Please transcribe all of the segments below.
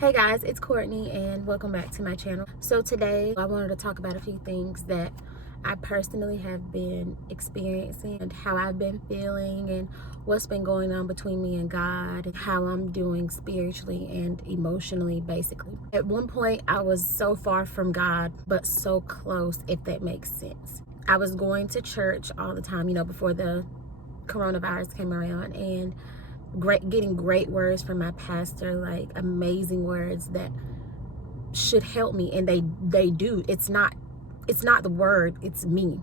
Hey guys, it's Courtney and welcome back to my channel. So today I wanted to talk about a few things that I personally have been experiencing and how I've been feeling and what's been going on between me and God and how I'm doing spiritually and emotionally basically. At one point I was so far from God but so close, if that makes sense. I was going to church all the time, before the coronavirus came around, and getting great words from my pastor, like amazing words that should help me, and they do. It's not the word, it's me.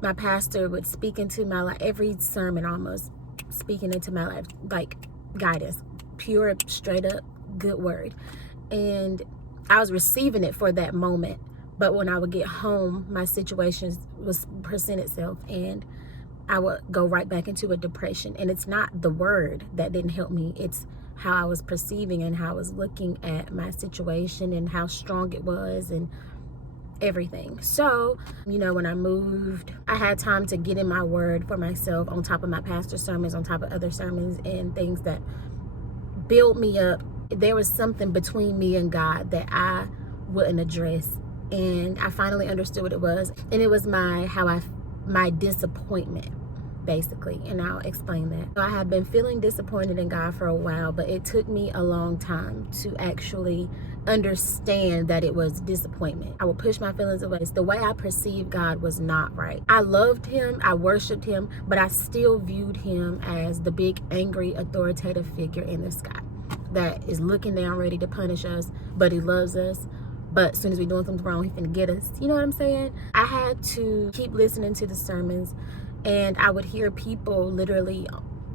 My pastor would speak into my life, every sermon almost speaking into my life, like guidance, pure, straight up good word. And I was receiving it for that moment, but when I would get home, my situation was present itself, and I would go right back into a depression. And it's not the word that didn't help me, it's how I was perceiving and how I was looking at my situation and how strong it was and everything. So, when I moved, I had time to get in my word for myself on top of my pastor's sermons, on top of other sermons and things that build me up. There was something between me and God that I wouldn't address. And I finally understood what it was. And it was my disappointment, basically, and I'll explain that. So I have been feeling disappointed in God for a while, but it took me a long time to actually understand that it was disappointment. I would push my feelings away. The way I perceived God was not right. I loved him, I worshiped him, but I still viewed him as the big, angry, authoritative figure in the sky that is looking down, ready to punish us, but he loves us. But as soon as we're doing something wrong, he's gonna get us. You know what I'm saying? I had to keep listening to the sermons, and I would hear people literally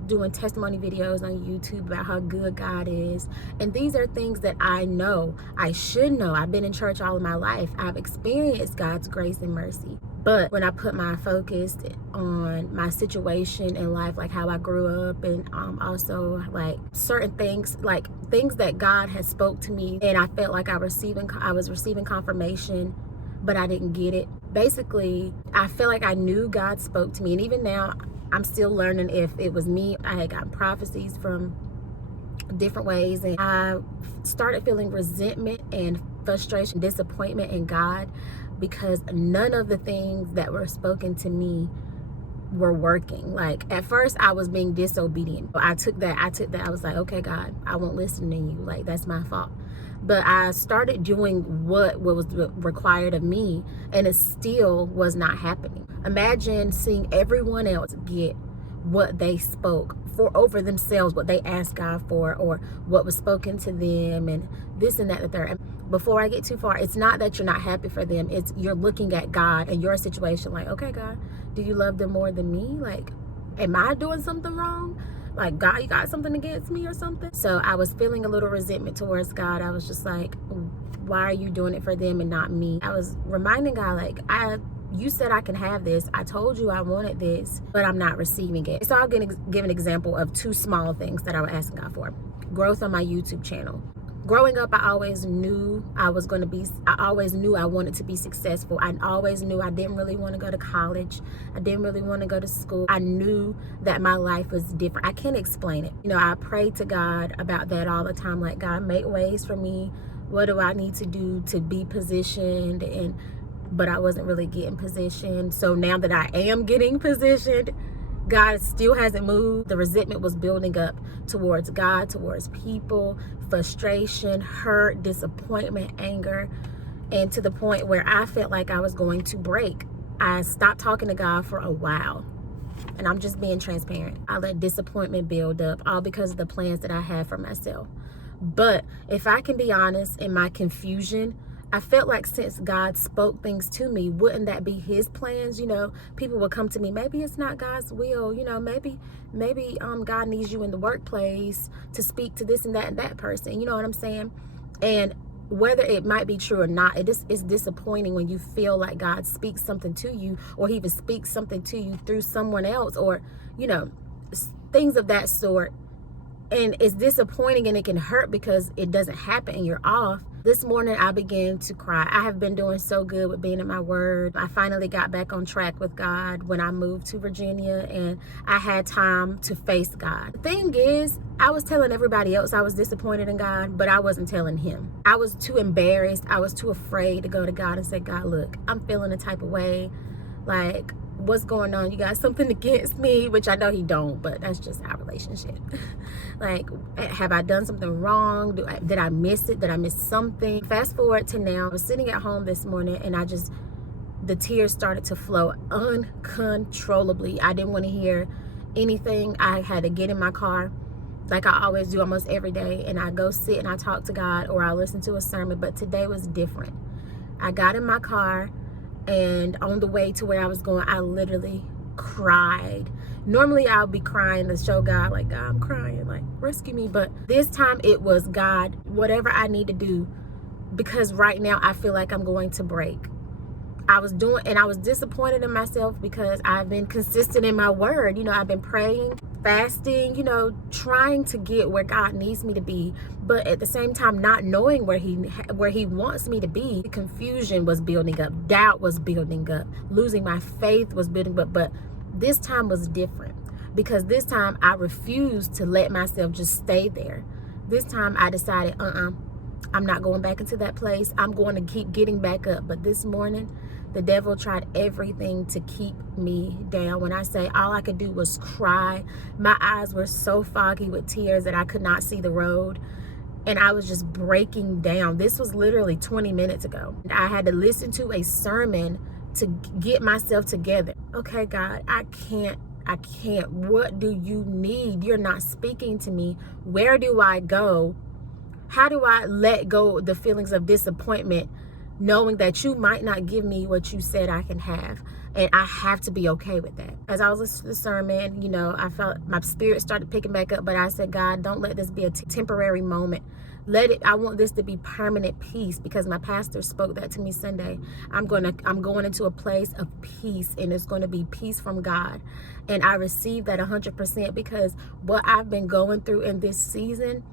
doing testimony videos on YouTube about how good God is. And these are things that I know, I should know. I've been in church all of my life. I've experienced God's grace and mercy. But when I put my focus on my situation in life, like how I grew up, and also like certain things, like things that God has spoke to me, and I felt like I was receiving confirmation, but I didn't get it. Basically, I feel like I knew God spoke to me, and even now I'm still learning if it was me. I had gotten prophecies from different ways, and I started feeling resentment and frustration, disappointment in God, because none of the things that were spoken to me were working. Like at first I was being disobedient. I took that. I was like, okay, God, I won't listen to you. Like that's my fault. But I started doing what was required of me, and it still was not happening. Imagine seeing everyone else get what they spoke for over themselves, what they asked God for, or what was spoken to them, and this and that and the third. Before I get too far, it's not that you're not happy for them, it's you're looking at God and your situation like, okay, God, do you love them more than me? Like, am I doing something wrong? Like, God, you got something against me or something? So I was feeling a little resentment towards God. I was just like, why are you doing it for them and not me? I was reminding God, like, you said I can have this. I told you I wanted this, but I'm not receiving it. So I'll give an example of two small things that I was asking God for. Growth on my YouTube channel. Growing up, I always knew I wanted to be successful. I always knew I didn't really want to go to college. I didn't really want to go to school. I knew that my life was different. I can't explain it. I pray to God about that all the time. Like, God, make ways for me. What do I need to do to be positioned? But I wasn't really getting positioned. So now that I am getting positioned, God still hasn't moved. The resentment was building up towards God, towards people, frustration, hurt, disappointment, anger, and to the point where I felt like I was going to break. I stopped talking to God for a while, and I'm just being transparent. I let disappointment build up, all because of the plans that I had for myself. But if I can be honest, in my confusion, I felt like since God spoke things to me, wouldn't that be his plans? People will come to me, maybe it's not God's will, maybe God needs you in the workplace to speak to this and that person. You know what I'm saying? And whether it might be true or not, it's disappointing when you feel like God speaks something to you, or he even speaks something to you through someone else, or things of that sort. And it's disappointing, and it can hurt because it doesn't happen and you're off. This morning I began to cry. I have been doing so good with being in my word. I finally got back on track with God when I moved to Virginia, and I had time to face God. The thing is, I was telling everybody else I was disappointed in God, but I wasn't telling him. I was too embarrassed. I was too afraid to go to God and say, God, look, I'm feeling a type of way. Like, what's going on? You got something against me? Which I know he don't, but that's just our relationship. Like, have I done something wrong? Did I miss it? Did I miss something? Fast forward to now. I was sitting at home this morning, and the tears started to flow uncontrollably. I didn't want to hear anything. I had to get in my car, like I always do almost every day, and I go sit and I talk to God, or I listen to a sermon. But today was different. I got in my car, and on the way to where I was going, I literally cried. Normally I'll be crying to show God, like, God, I'm crying, like, rescue me. But this time it was, God, whatever I need to do, because right now I feel like I'm going to break. I was disappointed in myself because I've been consistent in my word. I've been praying, fasting, trying to get where God needs me to be, but at the same time not knowing where he wants me to be. Confusion was building up, doubt was building up, losing my faith was building up. But this time was different, because this time I refused to let myself just stay there. This time I decided, I'm not going back into that place. I'm going to keep getting back up. But this morning, the devil tried everything to keep me down. When I say all I could do was cry, my eyes were so foggy with tears that I could not see the road. And I was just breaking down. This was literally 20 minutes ago. I had to listen to a sermon to get myself together. Okay, God, I can't. What do you need? You're not speaking to me. Where do I go? How do I let go of the feelings of disappointment, knowing that you might not give me what you said I can have? And I have to be okay with that. As I was listening to the sermon, I felt my spirit started picking back up, but I said, God, don't let this be a temporary moment. I want this to be permanent peace, because my pastor spoke that to me Sunday. I'm going into a place of peace, and it's going to be peace from God. And I received that 100%, because what I've been going through in this season,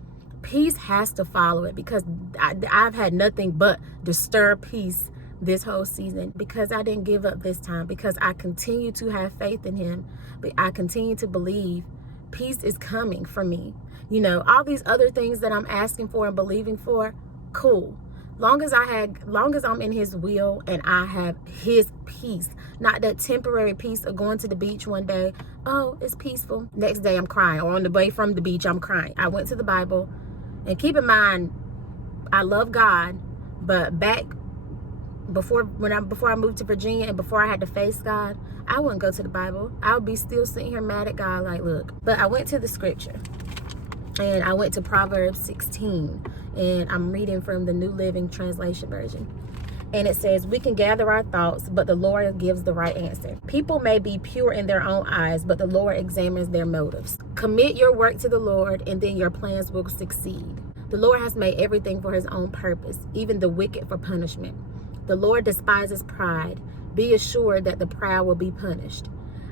peace has to follow it, because I've had nothing but disturbed peace this whole season, because I didn't give up this time, because I continue to have faith in him, but I continue to believe peace is coming for me. All these other things that I'm asking for and believing for, cool. Long as I'm in his will and I have his peace, not that temporary peace of going to the beach one day, oh, it's peaceful. Next day I'm crying, or on the way from the beach I'm crying. I went to the Bible, and keep in mind, I love God, but back before I moved to Virginia and before I had to face God, I wouldn't go to the Bible. I would be still sitting here mad at God, like, look. But I went to the scripture, and I went to Proverbs 16, and I'm reading from the New Living Translation version. And it says, we can gather our thoughts, but the Lord gives the right answer. People may be pure in their own eyes, but the Lord examines their motives. Commit your work to the Lord, and then your plans will succeed. The Lord has made everything for his own purpose, even the wicked for punishment. The Lord despises pride. Be assured that the proud will be punished.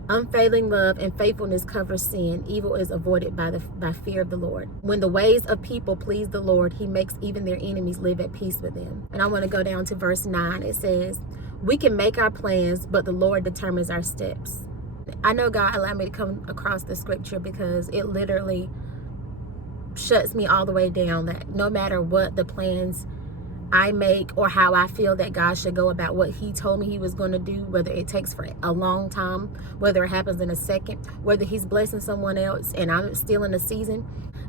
Unfailing love and faithfulness cover sin. Evil is avoided by fear of the Lord. When the ways of people please the Lord, he makes even their enemies live at peace with them. And I want to go down to verse 9. It says, we can make our plans, but the Lord determines our steps. I know God allowed me to come across the scripture because it literally shuts me all the way down, that no matter what the plans I make or how I feel that God should go about what he told me he was going to do, whether it takes for a long time, whether it happens in a second, whether he's blessing someone else and I'm still in a season,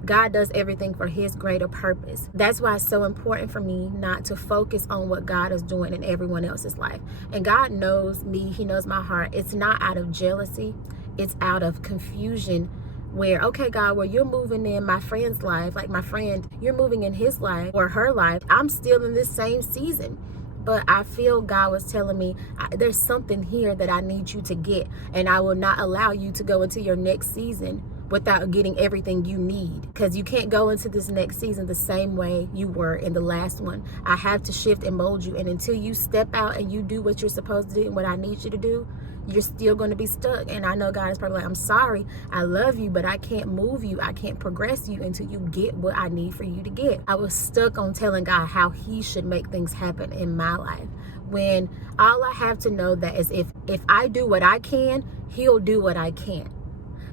God does everything for his greater purpose. That's why it's so important for me not to focus on what God is doing in everyone else's life. And God knows me. He knows my heart. It's not out of jealousy. It's out of confusion, where, okay, God, where you're moving in my friend's life, like my friend, you're moving in his life or her life. I'm still in this same season. But I feel God was telling me, there's something here that I need you to get, and I will not allow you to go into your next season without getting everything you need, because you can't go into this next season the same way you were in the last one. I have to shift and mold you, and until you step out and you do what you're supposed to do and what I need you to do, you're still going to be stuck. And I know God is probably like, I'm sorry, I love you, but I can't move you, I can't progress you until you get what I need for you to get. I was stuck on telling God how he should make things happen in my life, when all I have to know that is if I do what I can, he'll do what I can't.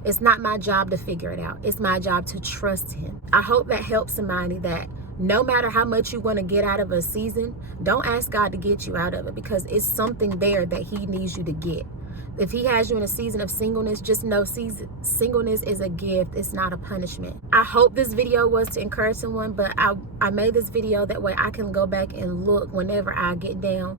It's not my job to figure it out. It's my job to trust him. I hope that helps somebody, that no matter how much you want to get out of a season, don't ask God to get you out of it, because it's something there that he needs you to get. If he has you in a season of singleness, just know singleness is a gift. It's not a punishment. I hope this video was to encourage someone, but I made this video that way I can go back and look whenever I get down